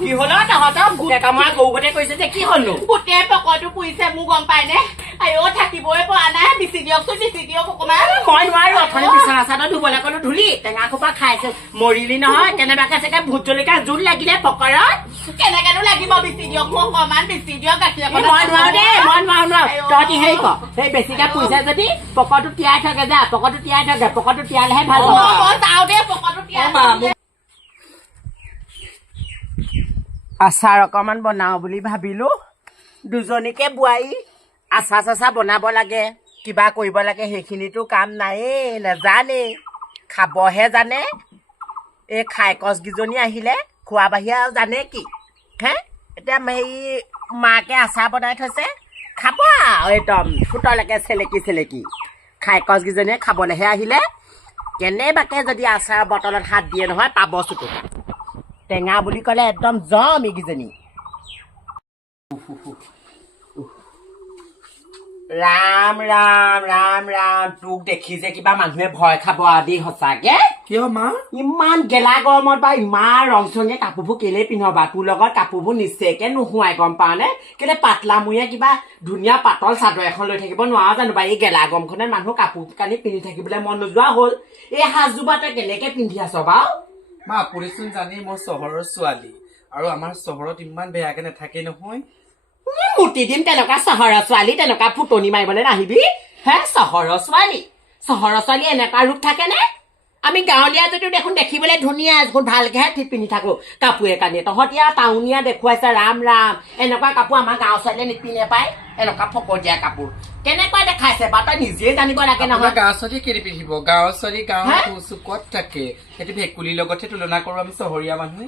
কি হল তহঁতৰ ভূতে কামোৰা গৰু গতে কৈছে যে কি হলনো ভূতে পকৰটো পুৰিছে মোৰ গম পাই নে আইও থাকিবই পৰা নাই বিচি দিয়কচোন বিচি দিয়ক অকমান মই নোৱাৰো অথনি বিচনা চাদৰ ধুবলৈ কলো ধুলি টেঙা খোপা খাইছো মৰিলি নহয় কেনেবাকে চাগে ভূত জলকীয়া জোল লাগিলে পকৰত কেনেকেনো লাগিব বিচি দিয়ক মোক অকমান বিচি দিয়ক গাখীৰ মই নোৱাৰো দেই মই নোৱাৰো তহঁতি হেৰি ক সেই বেছিকে পুইছে যদি পকৰটো তিয়াই থাকে যা পকৰটো তিয়াই থাকে পকৰটো তিয়ালেহে ভাল মই যাওঁ দেই পকৰটো তিয়াই আচাৰ অকমান বনাও বুলি ভাবিলো দুজনীকে বোৱাৰী আচাৰ চাচাৰ বনাব লাগে কিবা কৰিব লাগে সেইখিনিতো কাম নায়েই নেজানেই খাবহে জানে এই খাই কছকেইজনী আহিলে খোৱা বাহিৰে আৰু জানে কি হে এতিয়া হেৰি মাকে আচাৰ বনাই থৈছে খাব আৰু একদম ফুটলৈকে চেলেকি খাই কছকেইজনীয়ে খাবলৈহে আহিলে কেনেবাকে যদি আচাৰ বটলত হাত দিয়ে নহয় পাব চুটুকা টেঙা বুলি ক'লে একদম জম এইকেইজনী ৰাম ৰাম ৰাম ৰাম তোক দেখি যে কিবা মানুহে ভয় খাব আদি সঁচাকে কিয় মা ইমান গেলা গৰমত বা ইমান ৰং চঙে কাপোৰবোৰ কেলে পিন্ধবা তোৰ লগত কাপোৰবোৰ নিশ্চয়কে নোহোৱাই গম পাৱ নে কেলে পাতলা মূৰীয়া কিবা ধুনীয়া পাতল চাদৰ এখন লৈ থাকিব নোৱাৰা জানো বা এই গেলা গৰমখনত মানুহ কাপোৰ কানি পিন্ধি থাকিবলৈ মন নোযোৱা হ'ল এই সাজযোৰ তই কেনেকে পিন্ধি আছ বাৰু মা আপুনিচোন জানি মই চহৰৰ ছোৱালী আৰু আমাৰ চহৰত ইমান বেয়াকে নাথাকে নহয় মুটি দিম তেনেকুৱা চহৰৰ ছোৱালী তেনেকুৱা ফুটনি মাৰিবলৈ নাহিবি হে চহৰৰ ছোৱালী এনেকুৱা ৰূপ থাকে নে আমি গাঁৱলীয়া যদিও দেখোন দেখিবলৈ ধুনীয়া দেখোন ভালকেহে ঠিক পিন্ধি থাকো কাপোৰে কানিয়ে তহঁতি আৰু টাউনীয়া দেখুৱাইছে ৰাম ৰাম এনেকুৱা কাপোৰ আমাৰ গাঁও ছোৱালীয়ে নিপিন্ধে পায় এনেকুৱা ফকতীয়া কাপোৰ কেনেকুৱা দেখাইছে বা তই নিজে জানিব লাগে নহয় গাঁও ছোৱালী কেলে পিন্ধিব গাঁৱৰ ছোৱালী গাঁৱৰ চুকত থাকে সেইটো ভেকুলীৰ লগতহে তুলনা কৰো আমি চহৰীয়া মানুহে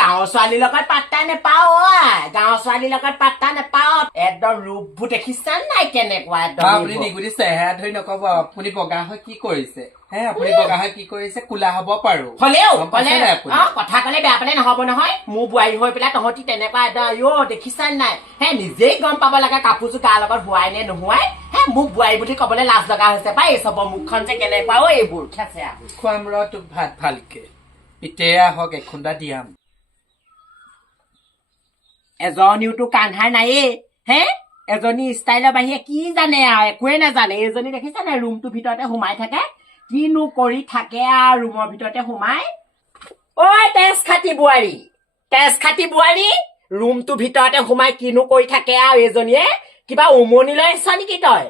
গাঁৱৰ ছোৱালীৰ লগত পাত্তা নেপাও গাঁৱৰ ছোৱালীৰ লগত পাত্তা নেপাও একদম ৰূপবোৰ দেখিছা নাই কেনেকুৱা একদম আপুনি নিগুৰি চেহেৰা ধৰি নকব আপুনি বগা হৈ কি কৰিছে হে আপুনি বগা হৈ কি কৰিছে কোলা হব পাৰো হলেও কথা কলে বেয়া পালে নহব নহয় মোৰ বোৱাৰী হৈ পেলাই তহঁতি তেনেকুৱা একদম দেখিছা নাই হে নিজেই গম পাব লাগে কাপোৰযোৰ কাৰ লগত বোৱাই নে নোহোৱাই হে মোক বোৱাৰী বুলি কবলৈ লাজ লগা হৈছে পাই এই চবৰ মুখখন যে কেনেকুৱা এইবোৰ খেচে খুৱাম ৰ তোক ভাত ভালকে ইতে আহক এখুন্দা দিয়াম এজনীওতো কান্ধাৰ নায়েই হে এজনী ষ্টাইলৰ বাহিৰে কি জানে আৰু একোৱে নাজানে এইজনী দেখিছা নাই ৰুমটোৰ ভিতৰতে সোমাই থাকে কিনো কৰি থাকে আৰু ৰুমৰ ভিতৰতে সোমাই ঐ তেজ খাটি বোৱাৰী ৰুমটোৰ ভিতৰতে সোমাই কিনো কৰি থাকে আৰু এইজনীয়ে কিবা উমনি লৈ আছ নেকি তই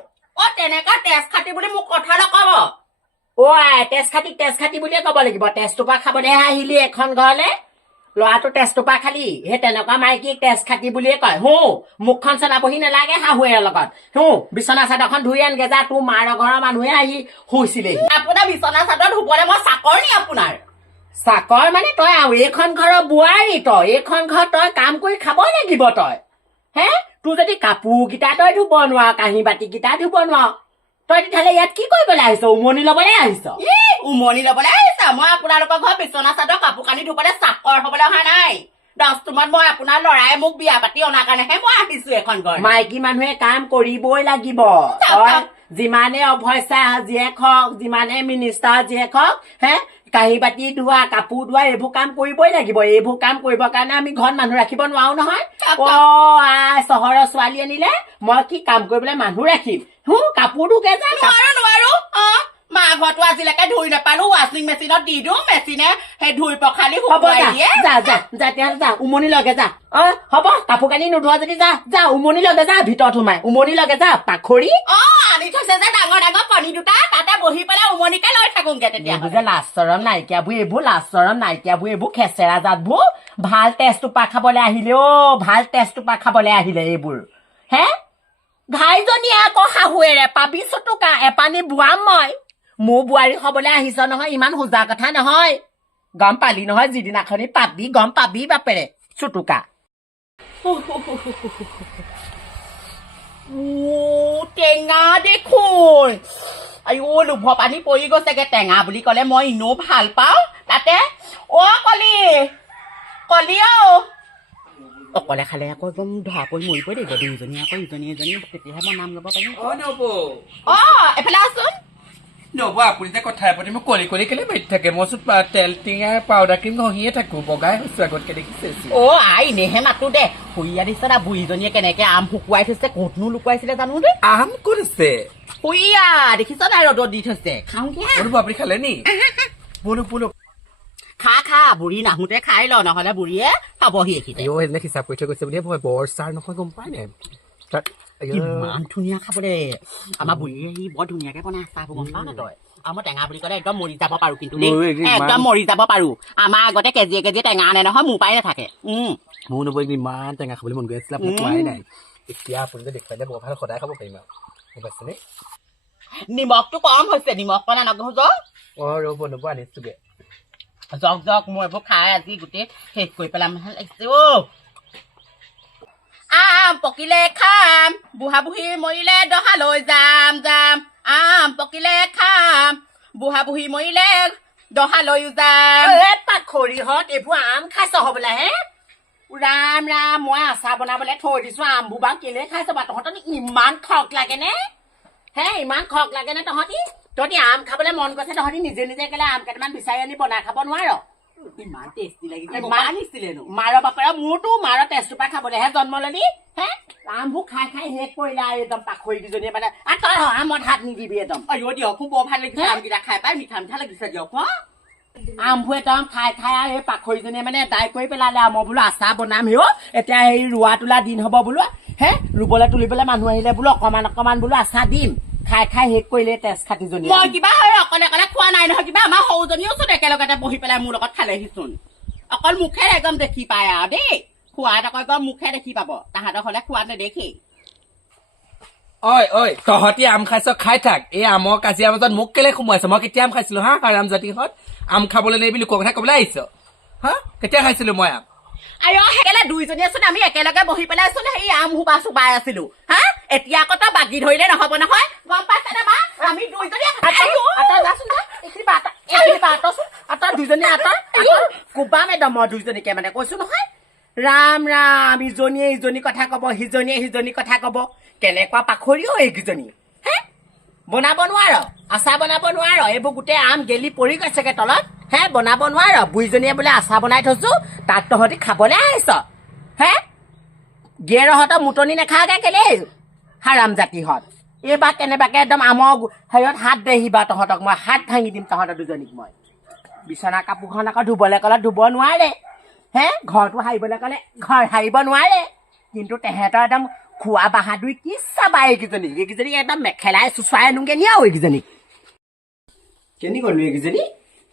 তেনেকুৱা তেজ খাটি বুলি মোক কথা নকব তেজ খাটি বুলিয়ে কব লাগিব তেজটোপা খাবলৈহে আহিলি এখন ঘৰলে ল'ৰাটো তেজটোপা খালি সেই তেনেকুৱা মাইকীক তেজ খাটি বুলিয়ে কয় মুখখন চলাবহি নালাগে শাহুৱেৰ লগত বিচনা চাদৰখন ধুই আনগে যা তোৰ মাৰ ঘৰৰ মানুহে আহি শুইছিলেহি আপোনাৰ বিচনা চাদৰ ধুবলৈ মই চাকৰ নি আপোনাৰ চাকৰ মানে তই আৰু এইখন ঘৰৰ বোৱাৰী তই এইখন ঘৰত তই কাম কৰি খাব লাগিব তই হে তোৰ যদি কাপোৰ কেইটা তই ধুব নোৱাৰ কাঁহী বাতি কেইটা ধুব নোৱাৰ তই তেতিয়াহ'লে ইয়াত কি কৰিবলৈ আহিছ উমনি লবলৈ আহিছ উমনি লবলৈ আহিছ মই আপোনালোকৰ ঘৰত বিচনা চাদৰ কাপোৰ কানি ধুবলৈ চাকৰ হবলৈ অহা নাই 10 টোমত মই আপোনাৰ ল'ৰাই মোক বিয়া পাতি অনাৰ কাৰণেহে মই আহিছো এখন ঘৰ মাইকী মানুহে কাম কৰিবই লাগিব তই যিমানে অভ্যসা জীয়েক হওক যিমানে মিনিষ্টাৰ জীয়েক হওক হে কাঁহী বাতি ধোৱা কাপোৰ ধোৱা এইবোৰ কাম কৰিবই লাগিব এইবোৰ কাম কৰিবৰ কাৰণে আমি ঘৰত মানুহ ৰাখিব নোৱাৰো নহয় চহৰৰ ছোৱালী আনিলে মই কি কাম কৰিবলৈ মানুহ ৰাখিম কাপোৰ ধুকে যা নোৱাৰো মা ঘৰটো আজিলৈকে ধুই নাপালো ৱাশ্বিং মেচিনত দি দিওঁ মেচিনে সেই ধুই পখালি যা উমনি লগে যা হ'ব কাপোৰ কানি নোধোৱা যদি যা উমনি লগে যা ভিতৰত সোমাই উমনি লগে যা পাখৰি আনি থৈছে যে ডাঙৰ ডাঙৰ কণী দুটা তাতে বহি পেলাই উমনিকে লৈ থাকোগে তেতিয়া যে লাজ চৰম নাইকিয়াবোৰ এইবোৰ খেচেৰা জাতবোৰ ভাল তেজটোপা খাবলৈ আহিলে এইবোৰ হে ঘাইজনীয়ে আকৌ শাহুৱেৰে পাবি চটুকা এপানী বোৱাম মই মোৰ বোৱাৰী হবলৈ আহিছ নহয় ইমান সোজা কথা নহয় গম পালি নহয় যিদিনাখনি পাবি গম পাবি বাপেৰে চুটুকা টেঙা দেখোন আইও লোভ পানী পৰি গৈছেগে টেঙা বুলি ক'লে মই এনেও ভাল পাওঁ তাতে কলি অকলে খালে আকৌ একদম ধৰা পৰি মৰিব লাগিব দুইজনী আকৌ ইজনী এজনী তেতিয়াহে মই নাম ল'ব পাৰিম এফালে আছোন নব আপুনি যে কথাই প্ৰতি মোক কলি কলি কেলে মাৰি থাকে মই চোন তেল টিঙা পাউডাৰ ক্ৰীম ঘঁহিয়ে থাকো বগাই হৈছো আগতকে দেখিছে অ' আই এনেহে মাতো দে শুইয়া দিছে না বুঢ়ীজনীয়ে কেনেকে আম শুকুৱাই থৈছে ক'তনো লুকুৱাইছিলে জানো দে আম ক'ত আছে শুইয়া দেখিছ নাই ৰ'দত দি থৈছে খাওঁ কি বলো আপুনি খালে নি বলো বলো খা বুঢ়ী নাহোঁতে খাই ল নহ'লে বুঢ়ীয়ে খাবহি এইখিনিতে অ' সেইদিনা হিচাপ কৰি থৈ গৈছে বুলিহে ভয় বৰ চাৰ নহয় গম পাই নাই ইমান ধুনীয়া খাবলৈ আমাৰ বুঢ়ীয়ে সি বৰ ধুনীয়াকে বনাই আচাৰবোৰ গম পাৱ নে তই আমাৰ টেঙা বুলি ক'লে একদম মৰি যাব পাৰো কিন্তু দেই একদম মৰি যাব পাৰো আমাৰ আগতে কেজিয়ে কেজিয়ে টেঙা আনে নহয় মোৰ পৰাই নাথাকে মোৰ নবৌ ইমান টেঙা খাবলৈ মন গৈ আছিলে আপুনি খোৱাই নাই এতিয়া আপুনি যে দেখুৱাই দিয়ে বৰ ভাল সদায় খাব পাৰিম আৰু গম পাইছেনে নিমখটো কম হৈছে নিমখ কণ আনক য অ' ৰ'ব নবৌ আনিছোগে জক মই এইবোৰ খাই আজি গোটেই শেষ কৰি পেলাম লাগিছে অ' আম পকিলে খাম বুঢ়া বুঢ়ী মৰিলে দহালৈ যাম আম পকিলে খাম বুঢ়া বুঢ়ী মৰিলে দহালৈও যাম পাখৰিহঁত এইবোৰ আম খাইছ হবলা হে ৰাম ৰাম মই আচাৰ বনাবলৈ থৈ দিছো আমবোৰ বাৰু কেলে খাইছ বা তহঁতৰ ইমান খক লাগে নে হে ইমান খক লাগে নে তহঁতি আম খাবলৈ মন গৈছে তহঁতি নিজে নিজে কেলে আম কেইটামান বিচাৰি আনি বনাই খাব নোৱাৰ ইমান টেষ্টি লাগিছে আনিছিলেনো মাৰ বাপেৰ মোৰতো মাৰ তেজটোৰ পৰা খাবলৈহে জন্ম ললি হে আমবোৰ খাই খাই শেষ কৰিলে আৰু একদম পাখৰিকেইজনীয়ে মানে তই আমত হাত নিদিবি একদম অয়ো দিয়ক বৰ ভাল লাগিছে আমকেইটা খাই পাই মিঠা মিঠা লাগিছে দিয়ক আমবোৰ একদম খাই খাই আৰু এই পাখৰিজনীয়ে মানে দাই কৰি পেলালে আৰু মই বোলো আচাৰ বনাম হেও এতিয়া সেই ৰোৱা তোলা দিন হব বোলো হে ৰুবলৈ তুলিবলৈ মানুহ আহিলে বোলো অকমান অকমান বোলো আচাৰ দিম খাই খাই শেষ কৰিলে তেজ খাতিজনী মই কিবা হয় অকলে অকলে খোৱা নাই নহয় কিবা আমাৰ সৰুজনীও চোন একেলগতে বহি পেলাই মোৰ লগত খালেহিচোন অকল মুখেৰে একদম দেখি পায় আৰু দেই খোৱাত আকৌ একদম মুখে দেখি পাব তাহাঁতৰ হলে খোৱাত নেদেখি ঐ তহঁতি আম খাইছ খাই থাক এই আমৰ কাজিয়া মাজত মোক কেলে সোমোৱাইছ মই কেতিয়া আম খাইছিলো হা হাৰাম জাতিহঁত আম খাবলৈ নেবি লোকৰ কথা কবলৈ আহিছ হা কেতিয়া খাইছিলো মই আম আই সেইকাৰণে দুইজনীয়ে চোন আমি একেলগে বহি পেলাই চোন সেই আম সোপা চোবাই আছিলো হা এতিয়া আকৌ তই বাগি ধৰিলে নহব নহয় গম পাইছে নে মা আমি দুইজনীয়ে দুইজনী কোবাম একদম মই দুইজনীকে মানে কৈছো নহয় ৰাম ৰাম ইজনীয়ে ইজনী কথা কব সিজনীয়ে সিজনী কথা কব কেনেকুৱা পাখৰিও এইকেইজনী হে বনাব নোৱাৰ আচাৰ বনাব নোৱাৰ এইবোৰ গোটেই আম গেলি পৰি গৈছেগে তলত হে বনাব নোৱাৰ বুঢ়ীজনীয়ে বোলে আচাৰ বনাই থৈছো তাক তহঁতি খাবলৈ আহিছ হে গেৰহঁতৰ মুটনি নেখাগে কেলে হাৰাম জাতিহঁত এইবাৰ কেনেবাকে একদম আমৰ হেৰিয়ত হাত দেহিবা তহঁতক মই হাত ভাঙি দিম তহঁতৰ দুজনীক মই বিচনা কাপোৰখন আকৌ ধুবলৈ ক'লে ধুব নোৱাৰে হে ঘৰটো সাৰিবলৈ ক'লে ঘৰ সাৰিব নোৱাৰে কিন্তু তেহেঁতৰ একদম খোৱা বাহাদুৰি কি চাবা এইকেইজনী একদম মেখেলাই চুচুৱাই আনোগে নি আৰু এইকেইজনীক কেনি গ'লো এইকেইজনী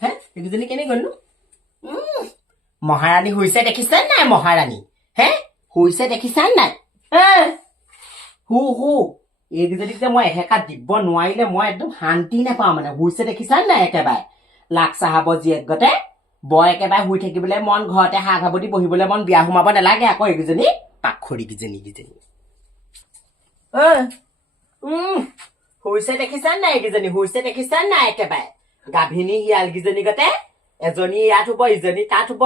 হে এইকেইজনী কেনি গ'লো মহাৰাণী হৈছে দেখিছে নাই মহাৰাণী হে হৈছে দেখিছা নাই এইকেইজনীক যে মই এহেকা দিব নোৱাৰিলে মই একদম শান্তি নাপাওঁ মানে হৈছে দেখিছা নাই একেবাৰে লাক চাহাব জীয়েক গতে বৰ একেবাৰে শুই থাকিবলৈ মন ঘৰতে হাত সাৱটি বহিবলৈ মন বিয়া সোমাব নালাগে আকৌ এইকেইজনী পাখৰি কেইজনী হৈছে দেখিছা নাই এইকেইজনী হৈছে দেখিছা নাই একেবাৰে গাভিনী শিয়াল কেইজনী গতে এজনী ইয়াত হব ইজনী তাত হব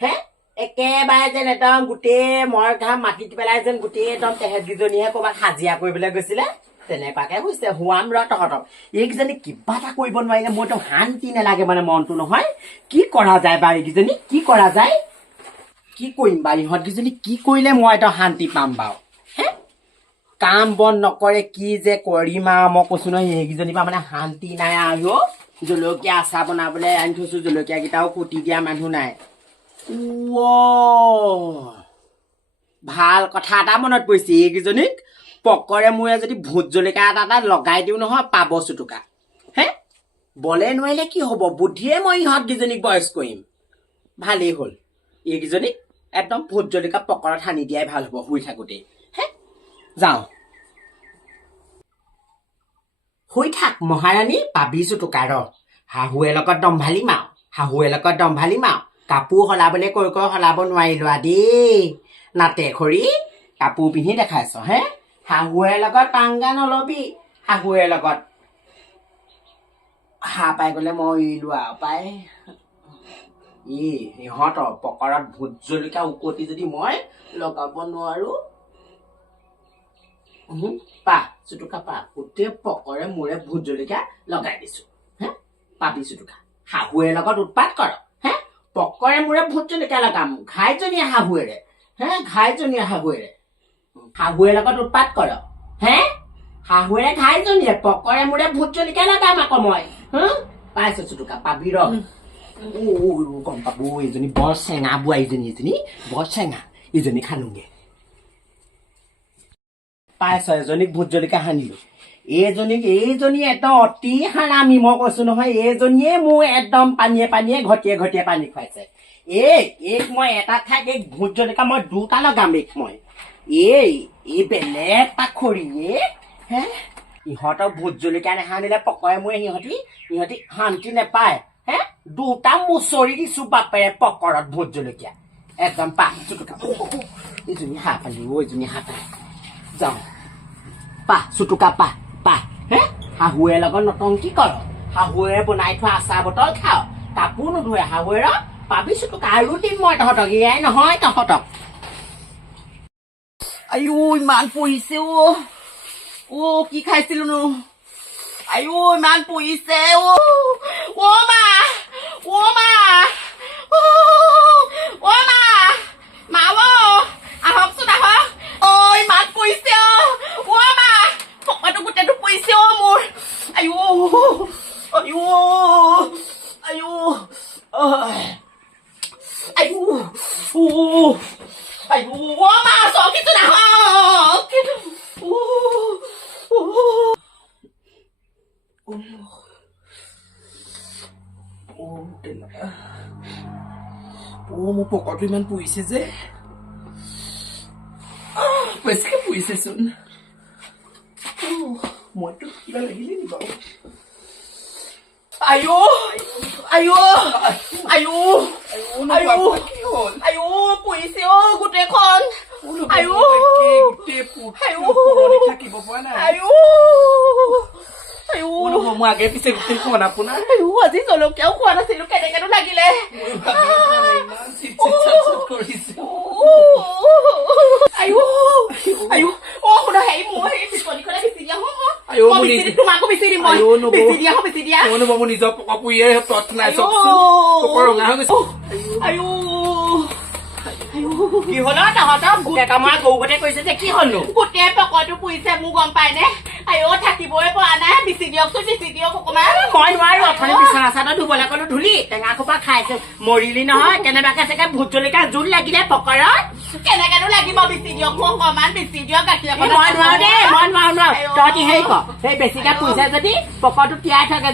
হে একেবাৰে যেন একদম গোটেই মৰ ঘাম মাটিত পেলাই যেন গোটেই একদম তেহেঁতকেইজনীহে ক'ৰবাত হাজিৰা কৰিবলৈ গৈছিলে তেনেকুৱাকে হৈছে হুৱাম ৰ তহঁতক এইকেইজনী কিবা এটা কৰিব নোৱাৰিলে মোৰ একদম শান্তি নালাগে মানে মনটো নহয় কি কৰা যায় বাৰু এইকেইজনী কি কৰা যায় কি কৰিম বাৰু ইহঁতকেইজনী কি কৰিলে মই একদম শান্তি পাম বাৰু হে কাম বন নকৰে কি যে কৰিম আৰু মই কৈছো নহয় সেইকেইজনীৰ পৰা মানে শান্তি নাই আৰু জলকীয়া আচাৰ বনাবলৈ আনি থৈছো জলকীয়াকেইটাও কুটি দিয়া মানুহ নাই ভাল কথা এটা মনত পৰিছে এইকেইজনীক পকৰে মূৰে যদি ভোট জলকীয়া এটা লগাই দিওঁ নহয় পাব চুটুকা হে বলে নোৱাৰিলে কি হব বুদ্ধিয়ে মই ইহঁতকেইজনীক বয়স কৰিম ভালেই হ'ল এইকেইজনীক একদম ভোট জলকীয়া পকৰত সানি দিয়াই ভাল হব শুই থাকোতেই হে যাওঁ শুই থাক মহাৰাণী পাবি চুটুকা ৰ শাহুৱে লগত দম্ভালি মাও কাপোৰ সলাবলৈ কৈ সলাব নোৱাৰিলো দেই নাতে খৰি কাপোৰ পিন্ধি দেখাইছ হে শাহুৱেৰ লগত পাংগা নলবি শাহুৱেৰ লগত হাঁহ পাই গলে মই এৰিলো আৰু পাই সিহঁতৰ পকৰত ভোট জলকীয়া উকতি যদি মই লগাব নোৱাৰো পা চুটুকা পা গোটেই পকৰে মূৰে ভোট জলকীয়া লগাই দিছো পাবিছো টুকা শাহুৱে লগত উৎপাত কৰ হে পকৰে মোৰে ভোট জলকীয়া লগাম ঘাইজনীয়ে শাহুৱেৰে হে ঘাইজনীয়ে শাহুৱেৰে শাহুৱে লগত উৎপাত কৰ হে শাহুৱে ঘাইজনীয়ে পকৰে মোৰে ভোট জলকীয়া লগাম আকৌ মই পাইছো টুকা পাবি ৰ গম পাব এইজনী বৰ চেঙা বোৱাৰীজনী এজনী বৰ চেঙা ইজনী খানোগে পাইছ এজনীক ভোট জলকীয়া সানিলো এইজনী একদম অতি হাৰামি মই কৈছো নহয় এইজনীয়ে মোৰ একদম পানীয়ে ঘটিয়ে পানী খুৱাইছে এইক মই এটা ঠাইত এই ভোট জলকীয়া মই দুটা লগাম এইক মই এই বেলেগ পাখৰি হে ইহঁতক ভোট জলকীয়া নেসানিলে পকৰে মোৰে সিহঁতি শান্তি নেপায় হে দুটা মুচৰি দিছো বাপেৰে পকৰত ভোট জলকীয়া একদম চুটুকা ইজনী হাঁহ পালি ইজনী হাঁহ পালি যাওঁ চুটুকা হে শাহুৱে লগত নটংকি কৰ শাহুৱে বনাই থোৱা আচাৰ বটল খাওঁ কাপোৰ নোধোৱে শাহুৱেৰ পাবি চুটুকা আৰু দিম মই তহঁতক এয়াই নহয় তহঁতক আইও ইমান পৰিছে কি খাইছিলোনো আইও ইমান পৰিছে মা আহকচোন আহক ইমান পৰিছে মা পকাটো গোটেইটো পৰিছে মোৰ আইও মা চকিচোন আহক মোৰ পকৰটো ইমান পৰিছে যে বেছিকে পৰিছেচোন মইতো কিবা লাগিলে নি বাৰু পৰিছে গোটেইখন থাকিব পৰা নাই মই আগে পিছে গোটেই খন আপোনাৰ আজি জলকীয়াও খোৱা নাছিলো কেনেকেনো লাগিলে কৰিছে শুনা হেৰি মোৰ হেৰি পিছলিখনে বেছি দিয়া তোমাকো বেছি দিম বেছি দিয়া মোৰ নিজৰ পকা পুৰিয়ে তৎ নাই চকচোন পকৰ ৰঙা হৈ গৈছে কি হ'ল তহঁতক গোটেই মই গৰুগতে কৈছে যে কি হ'লনো গোটেই পকৰটো পুৰিছে মোৰ গম পাই নে থাকিবই পৰা নাই বেছি দিয়ক অকমান মই নোৱাৰো অথনি বিচনা চাদৰ ধুবলৈ কলো ধুলি টেঙা খোপা খাইছো মৰিলি নহয় কেনেবাকে চাগে ভোট জলকীয়া জোল লাগিলে পকৰত কেনেকেনো লাগিব বেছি দিয়ক মোক অকমান বেছি দিয়ক গাখীৰ মই নোৱাৰো দেই মই নোৱাৰো তহঁতি হেৰি কৰ সেই বেছিকে পুৰিছে যদি পকৰটো তিয়াই থাকে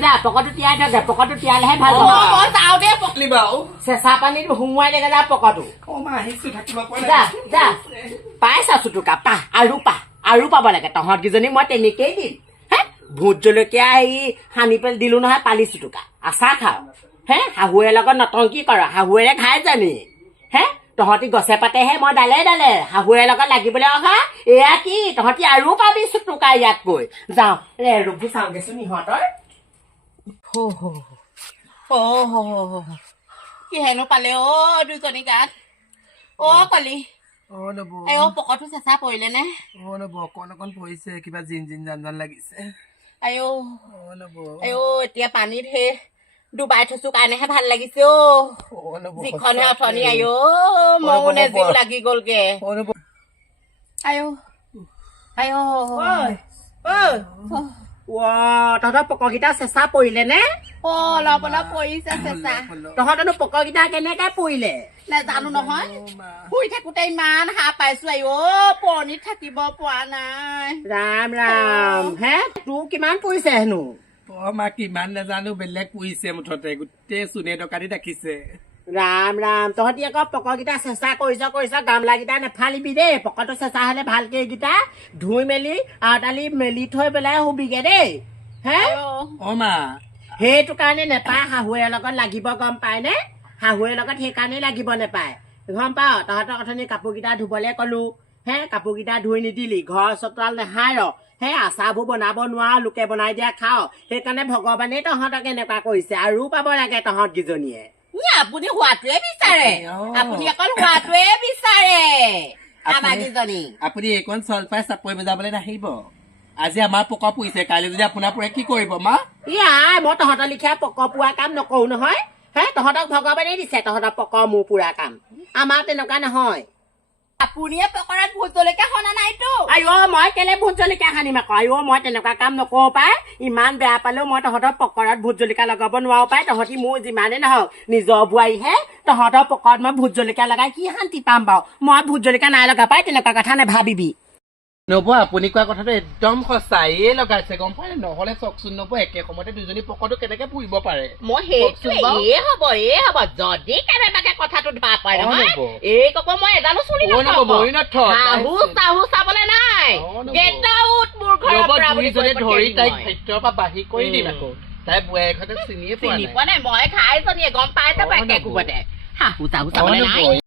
পকৰটো তিয়ালেহে ভাল মই যাওঁ দেই পকলি বাৰু চেঁচা পানীত সুমুৱাই লাগে যা পকৰটো আহিছো থাকিব পৰা যা পাইছা চুটুকা আৰু পাব লাগে তহঁত কেইজনী মই তেনেকেই দিম হে ভোট জলকীয়া হেৰি সানি পেলাই দিলো নহয় পালি চুটুকা আচাৰ খাওঁ হে শাহুৱে লগত নটংকি কৰ শাহুৱেৰে খাই জানি হে তহঁতি গছে পাতেহে মই ডালে শাহুৱে লগত লাগিবলৈ অহা এয়া কি তহঁতি আৰু পাবি চুটুকা ইয়াতকৈ যাওঁ ৰূপবোৰ চাওঁগেচোন ইহঁতৰ কিহেনো পালে দুজনী গাত কলি পকৰটো চেঁচা পৰিলে নে অকণ পৰিছে কিবা জিন জান লাগিছে এতিয়া পানীত সেই ডুবাই থৈছো কাৰণেহে ভাল লাগিছে যিখনহে অথনি মনে জিও লাগি গলগে তহঁতৰ পকৰকেইটা চেঁচা পৰিলে নে অলপ পৰিছে চেঁচা তহঁতনো পকৰকেইটা কেনেকে পৰিলে নেজানো নহয় শুই থাকোতে ইমান সাৰ পাইছো পুৰণিত থাকিব পৰা নাই ৰাম হে তোৰ কিমান পৰিছে হেনো কিমান নাজানো বেলেগ পৰিছে মুঠতে গোটেই চুনে দোকানী ৰাখিছে ৰাম তহঁতি আকৌ পকৰকেইটা চেঁচা কৰিছ গামলাকেইটা নেফালিবি দেই পকৰটো চেঁচা হলে ভালকে এইকেইটা ধুই মেলি আউতালি মেলি থৈ পেলাই শুবিগে দেই হে সেইটো কাৰণে নেপায় শাহুৱেৰ লগত লাগিব গম পায় নে শাহুৱেৰ লগত সেইকাৰণেই লাগিব নেপায় গম পাৱ তহঁতক অথনি কাপোৰকেইটা ধুবলৈ কলো হে কাপোৰকেইটা ধুই নিদিলি ঘৰ চোতাল নেহাই হে আচাৰবোৰ বনাব নোৱাৰ লোকে বনাই দিয়া খাও সেইকাৰণে ভগৱানেই তহঁতক এনেকুৱা কৰিছে আৰু পাব লাগে তহঁত কেইজনীয়ে আপুনি হোৱাটোৱে বিচাৰে আপুনি অকল হোৱাটোৱে বিচাৰে আমাৰ কেইজনী আপুনি এইকণ চল পাই চাপৰি বজাবলৈ নাহিব আজি আমাৰ পকা পুহিছে কাইলৈ যদি আপোনাৰ পৰে কি কৰিব মা ইয়াই মই তহঁতৰ লিখীয়া পক পোৱা কাম নকৰো নহয় হে তহঁতক ভগৱানে দিছে তহঁতৰ পক মোৰ পুৰা কাম আমাৰ তেনেকুৱা নহয় আপুনিয়ে পকৰাত ভোট জলকীয়া সনা নাইতো আইঅ মই কেলে ভোট জলকীয়া সানিম আকৌ আইঅ মই তেনেকুৱা কাম নকৰো পাই ইমান বেয়া পালেও মই তহঁতৰ পকৰাত ভোট জলকীয়া লগাব নোৱাৰো পাই তহঁতি মোৰ যিমানেই নহওক নিজৰ বোৱাৰীহে তহঁতৰ পকৰাত মই ভোট জলকীয়া লগাই কি শান্তি পাম বাৰু মই ভোট জলকীয়া নাই লগা পাই তেনেকুৱা কথা নেভাবিবি নব আপুনি কোৱা কথাটো একদম সঁচা এই লগাইছে গম পায় নহলে চকচোন নব একে সময়তে দুজনী পকৰটো কেনেকে পুহিব পাৰে মই সেইটো হ'ব যদি কেনেবাকে কথাটো ধৰা পাই নহয় এই কক মই এডালো চুৰি শাহু চাহু চাবলে নাই গেট আউট মোৰ ঘৰৰ পৰা ধৰি তাইক ক্ষেত্ৰৰ পৰা বাঢ়ি কৰি দিম আকৌ তাই বোৱাৰীহঁতে চিনিয়ে পোৱা নাই মই খাই জনীয়ে গম পাই যাব একে কোবতে শাহু চাহু চাবলে নাই